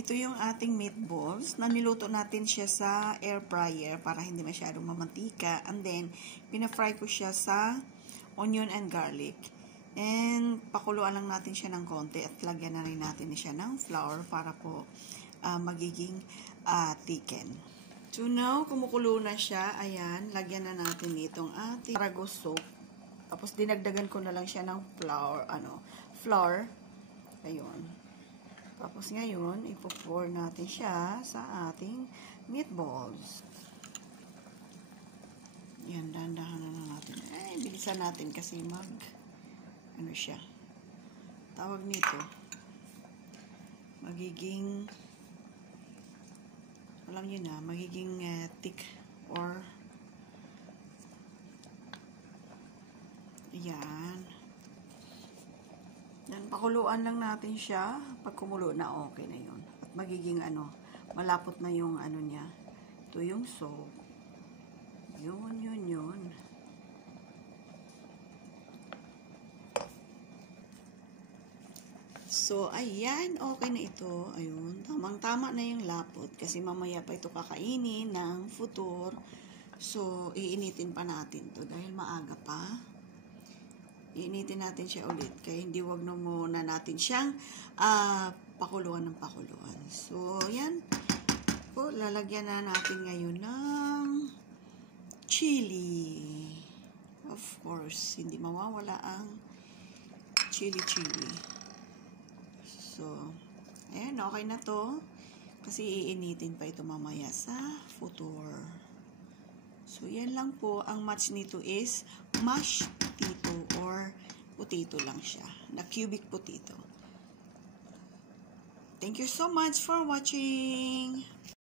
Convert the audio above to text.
Ito yung ating meatballs na niluto natin siya sa air fryer para hindi masyadong mamantika. And then, pina-fry ko siya sa onion and garlic. And, pakuluan lang natin siya ng konti at lagyan na rin natin siya ng flour para po magiging thicken. So now, kumukulo na siya. Ayan, lagyan na natin itong ating tarrago soup. Tapos, dinagdagan ko na lang siya ng flour. Ayun. Tapos ngayon, ipo-pour natin siya sa ating meatballs. Yan, dahan-dahan na natin. Bilisan natin kasi ano siya. Tawag nito. Magiging, alam niyo na, magiging thick or, yan. Yan, pakuluan lang natin siya. Pag kumulo na, okay na yun. At magiging malapot na yung niya. Ito yung soap. Yun. So, ayan, okay na ito. Ayun, tamang-tama na yung lapot. Kasi mamaya pa ito kakainin ng futur. So, iinitin pa natin to dahil maaga pa. Iinitin natin siya ulit. Kaya hindi wag na muna natin siyang pakuluan ng pakuluan. So, yan. Po, lalagyan na natin ngayon ng chili. Of course, hindi mawawala ang chili. So, ayan, okay na to. Kasi iinitin pa ito mamaya sa futur. So, yan lang po. Ang match nito is mashed potato or potato lang siya. Na cubic potato. Thank you so much for watching.